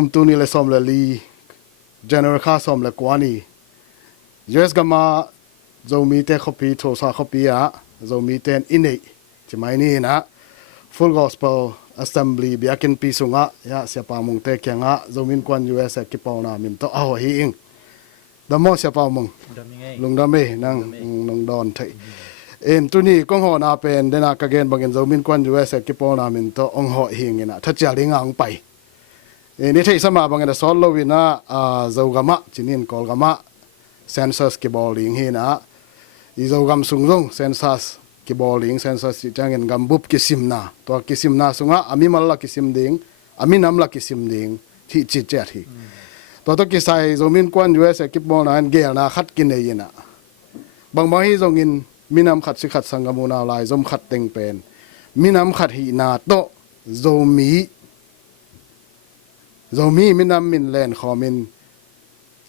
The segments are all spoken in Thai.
กุมตูนี่เลยสมเลยลีเจเนอเรลค่าสมเลยกว่านี่ US ก็มาZomi te copy Tulsa copy ya Zomi ten inei chimai ni na Full Gospel Assembly biakin pisunga ya siapa mung te kyanga Zomi Innkua USA ki pauna min to aw hi ing damo siapa mung lungdame nang nong don thai en tuni kong ho na pen dena ka gen bangen Zomi Innkua USA ki pauna min to ong ho hi ing na thacha linga ong pai ni thai sama bangen sol lo wina zogama chinin kolgama Census ki bowling hi na izo gam sungrong Census ki bowling Census changin gambup kisim na to kisim na sunga ami malla kisim ding ami namla kisim ding thi chi che thi to kisai Zomi Innkua USA ki bol na gel na khat kin nei na bang bang hi zongin minam khat si khat sangamuna lai zom khat teng pen minam khat hi na to Zomi minam min len khomin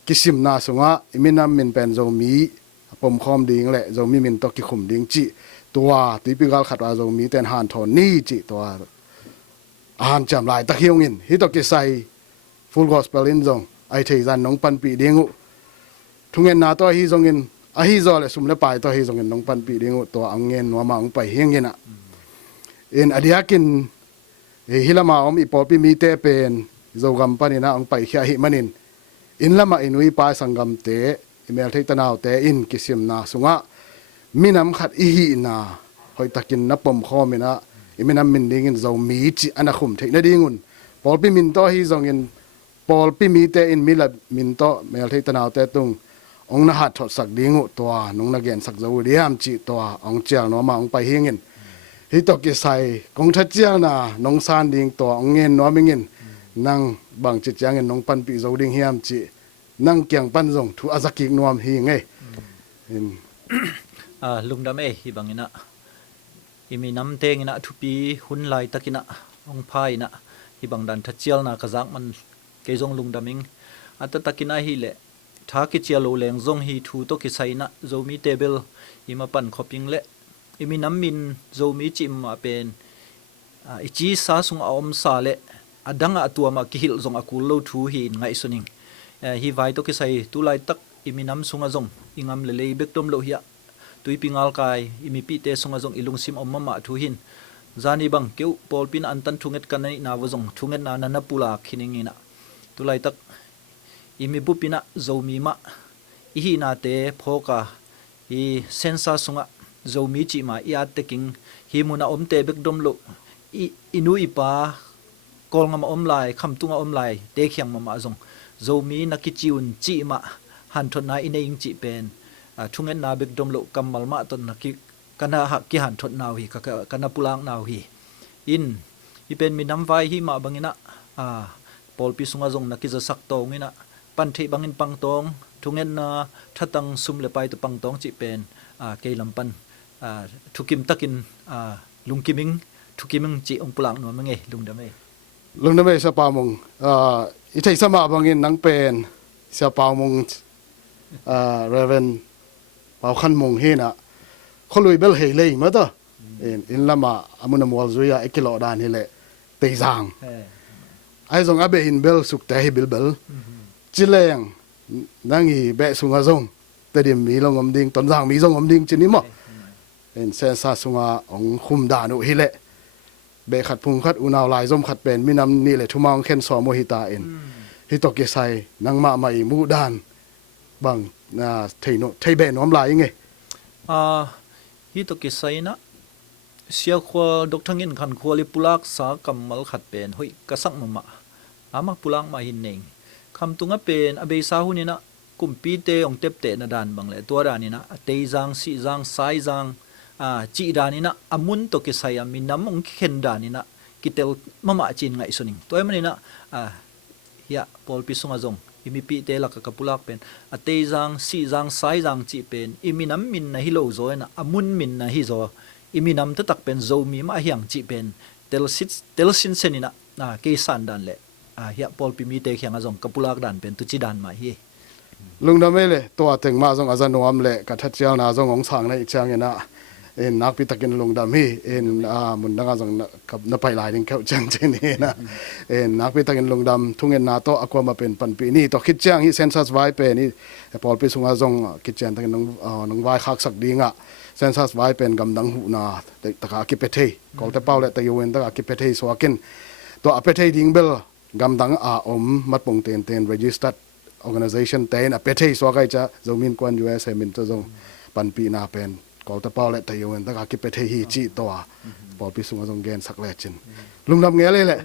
kisim na sunga minam min pen Zomiปมคอมดิ้งแหละเรามีมินตอกิขุมดิ้งจิตัวตีพิกาลขัดว่าเรามีแต่หันทอนนี่จิตัวหันจำลายตะเคียงอินฮิตอกิไซฟูลกอสเปลินจงไอเทจันน้องปันปีดิ้งทุงเงินนาตัวฮิจงอินอะฮิจอเลยสุ่มเลปายตัวฮิจงอินน้องปันปีดิ้งตัวอังเงินนัวมาองไปเฮียงเงินอ่ะอินอดียกินฮิลามาอมอีปอปีมีเตเป็นโจกัมปันินะองไปเขียหิมันินอินละมาอินุยปายสังกัมเตเมลที่ตะนาวแต่อินกิสิมนาสุงะมินำขัดอีหีนาหอยตะกินนับปมข้อมินะมินำมินดิ้งเจ้ามีจิอันคุมเทนดิ้งุนปอลปิมินโตฮีจงอินปอลปิมีแต่อินมิลมินโตเมลที่ตะนาวแต่ตุงองนัดทดสักดิ้งุตัวน้องนักเรียนสักเจ้าเดียมจิตัวองเจียงนัวมาองไปเฮงินฮิตอกิไซกงทัดเจียนาน้องซานดิ้งตัวองเงินนัวมิงินนั่งบังจิตยังเงินน้องปันปีเจ้าดิ้งเฮียมจินั่งเกียงปันส่งทุอาสักิกนวมฮีไงลุงดำเอฮิบังอินะอิมีน้ำเตงอินะทุปีหุ่นลายตะกินะองพายนะฮิบังดันทัดเจียลนะกระซักมันเกยงลุงดำมิงอัตตะกินะฮิเละท้ากิเจียโลแรงซงฮีทูโตกิไซนะโจมีเตเบลอิมาปันขอปิงเละอิมีน้ำมินโจมีจิมมาเป็นอิจีซาสุงอมซาเละอดังอตัวมากิฮิลซงอากูโลทูฮีไงสุนิงhi vai to ki sai tu lai tak iminam sunga zong ingam le lei bek tom lo hia tui pingal kai imi pi te sunga zong ilung sim om ma thu hin zani bang keu pol pin an tan thunget kanai na wo zong thunget na na pula khining ina tu lai tak imi bu pina zomi ma i hi na te phoka i sensa sunga zomi chi ma i at taking hi muna om te bek dom lo i inu ipa kol ngam om lai kham tunga om lai te khyang ma zong Zomi nakichiun chi ma han thon na ineing chi pen thungen na bek dom lo kamal ma ton nakik kana ha ki han thon naw hi kana pulang naw hi in ipen minam vai hi ma bangina pol pi sunga jong nakiza sak tong ina pan thei bangin pang tong thungen na thatang sum le pai to pang tong chi pen ke lampan thukim takin lungkiming thukiming chi ong pulang no mange lungdame sa pamong i thei sama bangin nang pen sia pawmong reven paw khan mong he na kholui bel hei lei ma to in lama amuna mol zuya ekilo dan hele teizang ai zong abe in bel suk te he bel chileng nangi be sunga zong te dim mi long om ding ton jang mi zong om ding chini mo en sensa sunga ong khum da nu hi leเบขัดพุงขัดอุณาวลายส้มขัดเป็นมินำนี่แหละทุมองเข็นสอโมหิตาเอ็นฮิตอกิไซนังมาใหม่มูดานบังเทโนเทเบนน้อมลายยังไงฮิตอกิไซนะเสียขวดกทั้งอินขันขวลิปุลักสากำมัลขัดเป็นหอยกระสักมาอามาปุลังมาหินเองคำตุงเป็นอเบซาหุนี่นะกุมปีเตองเต็บเตนดานบังเลยตัวดานี่นะเตจังสีจังไซจังจีดานี่นะอามุนตกิไซามิน้ำองเข็นดานี่นะกิเตลมามาจีนไงสุนิงตัวมันนี่นะเฮียปอลปิสุงาจงอิมิปีเตลักกับปุลักเป็นเตจังสีจังไซจังจีเป็นอิมิน้ำมินนะฮิโลโซนะอามุนมินนะฮิโซอิมิน้ำตะตักเป็นโซมีมาเฮียงจีเป็นเตลซินเซนินะเกสันดันเละเฮียปอลปิมีเตเฮียงอาจงกับปุลักดันเป็นตุจิดันมาเฮียลุงดำเมเลยตัวถึงมาจงอาจารย์นวมเละกับทัดเจ้านาจงองสังในอีกเชียงนะ นักพิทักษ์ลงดำฮีมุนดังจังกับนับไปหลายนึงเขาจังเจนี่นะนักพิทักษ์ลงดำทุ่งเงินนาโตอากวมาเป็นปันปีนี่ต่อคิดจังฮีเซนซัสไว้เป็นนี่พอไปสุงอาจงคิดจังตั้งน้องไว้คักสักดีงะเซนซัสไว้เป็นกำดังหูนาตะกากิเปเทกอลตะเป้าและตะยูเวนตะกากิเปเทสวากินตัวอเปเทดิงเบลกำดังมัดปงเตน registered organization เตนอเปเทสวาไกจะZomi Innkua USA มินตัวจงปันปีนาเป็นกอลตะเป้าและตะยูเวนตะกากิเปเทฮีจีตัวพอไปสุงอาจงเกนสักแลจินลุงดำเงี้ยเลยแหละ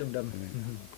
ลุงดำ